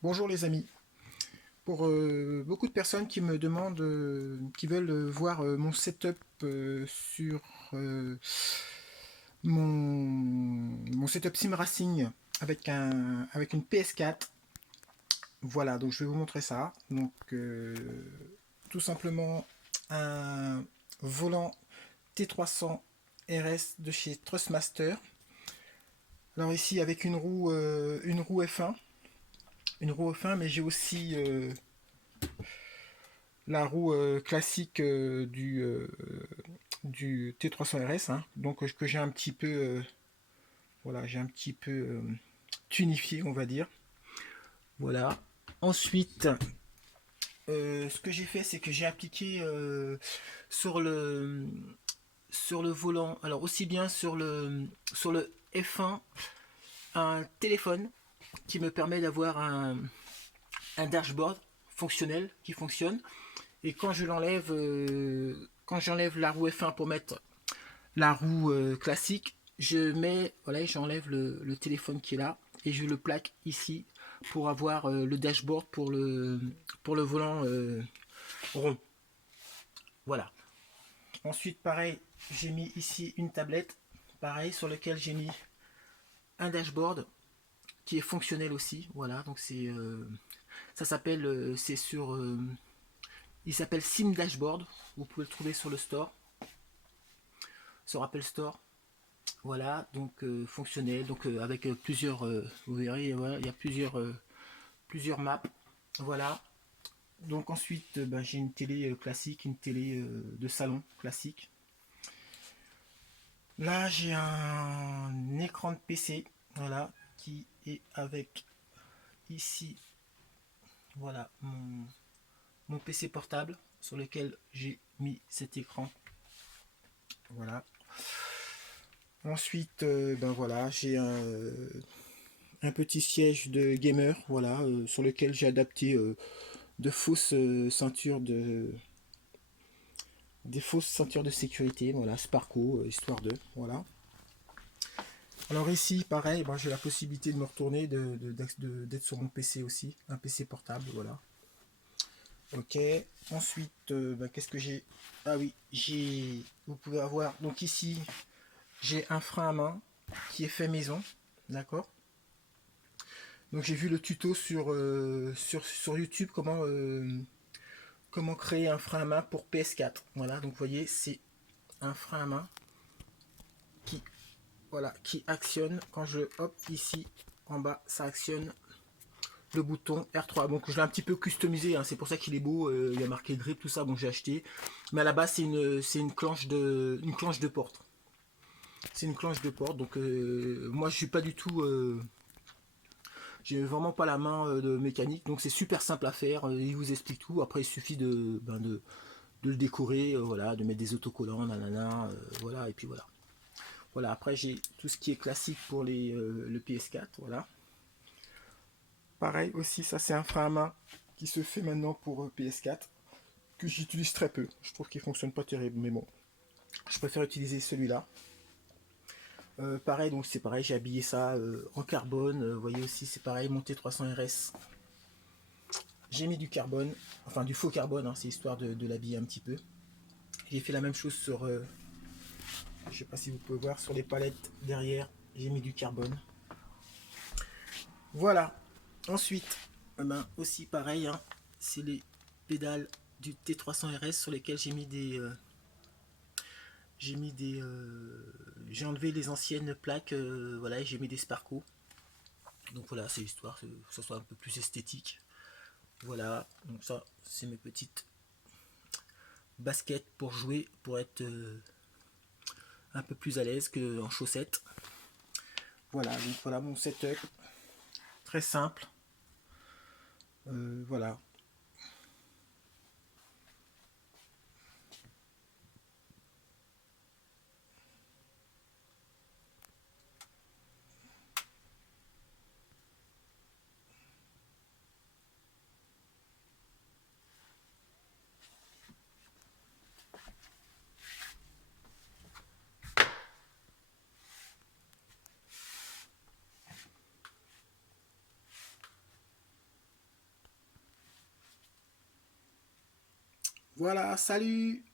Bonjour les amis. Pour beaucoup de personnes qui me demandent, qui veulent voir mon setup sur mon setup Sim Racing avec une PS4. Voilà, donc je vais vous montrer ça. Donc tout simplement un volant T300 RS de chez Trustmaster. Alors ici avec une roue F1, mais j'ai aussi la roue classique du T300 RS, hein, donc que j'ai un petit peu, voilà, j'ai un petit peu tunifié, on va dire. Voilà. Ensuite, ce que j'ai fait, c'est que j'ai appliqué sur le sur le volant, alors aussi bien sur le F1, un téléphone qui me permet d'avoir un dashboard fonctionnel qui fonctionne. Et quand j'enlève la roue F1 pour mettre la roue classique, voilà, j'enlève le téléphone qui est là et je le plaque ici pour avoir le dashboard pour le volant rond. Voilà. Ensuite, pareil, j'ai mis ici une tablette, pareil, sur laquelle j'ai mis un dashboard qui est fonctionnel aussi. Voilà, donc ça s'appelle, il s'appelle Sim Dashboard. Vous pouvez le trouver sur le store, sur Apple Store. Voilà, donc fonctionnel, donc avec plusieurs, vous verrez, voilà, il y a plusieurs maps. Voilà. Donc ensuite, ben, j'ai une télé classique, une télé de salon classique. Là, j'ai un écran de PC, voilà, qui est avec ici, voilà, mon PC portable sur lequel j'ai mis cet écran. Voilà. Ensuite, ben voilà, j'ai un petit siège de gamer, voilà, sur lequel j'ai adapté de fausses ceintures des fausses ceintures de sécurité, voilà, Sparco, histoire de, voilà. Alors ici, pareil, ben, j'ai la possibilité de me retourner, d'être sur mon PC aussi, un PC portable, voilà. Ok. Ensuite, ben, qu'est-ce que j'ai? Ah oui, vous pouvez avoir, donc ici, j'ai un frein à main qui est fait maison, d'accord. Donc j'ai vu le tuto sur YouTube comment créer un frein à main pour PS4. Voilà, donc vous voyez, c'est un frein à main qui, voilà, qui actionne. Quand je hop ici en bas, ça actionne le bouton R3. Donc je l'ai un petit peu customisé, hein, c'est pour ça qu'il est beau. Il y a marqué grip, tout ça, bon j'ai acheté. Mais à la base, c'est une clenche de porte. C'est une clenche de porte. Donc moi, je suis pas du tout. J'ai vraiment pas la main de mécanique, donc c'est super simple à faire. Il vous explique tout. Après, il suffit de le décorer, voilà, de mettre des autocollants, nanana, voilà, et puis voilà. Voilà, après j'ai tout ce qui est classique pour le PS4, voilà. Pareil aussi, ça c'est un frein à main qui se fait maintenant pour PS4, que j'utilise très peu. Je trouve qu'il fonctionne pas terrible, mais bon, je préfère utiliser celui-là. Pareil, donc c'est pareil, j'ai habillé ça en carbone. Vous voyez aussi, c'est pareil, mon T300 RS. J'ai mis du carbone, enfin du faux carbone, hein, c'est histoire de l'habiller un petit peu. J'ai fait la même chose sur, je sais pas si vous pouvez voir, sur les palettes derrière, j'ai mis du carbone. Voilà. Ensuite, ben, aussi pareil, hein, c'est les pédales du T300 RS sur lesquelles j'ai enlevé les anciennes plaques, voilà, et j'ai mis des Sparco. Donc voilà, c'est l'histoire, que ça soit un peu plus esthétique. Voilà, donc ça, c'est mes petites baskets pour jouer, pour être un peu plus à l'aise qu'en chaussettes. Voilà, donc voilà mon setup, très simple. Voilà. Voilà, salut!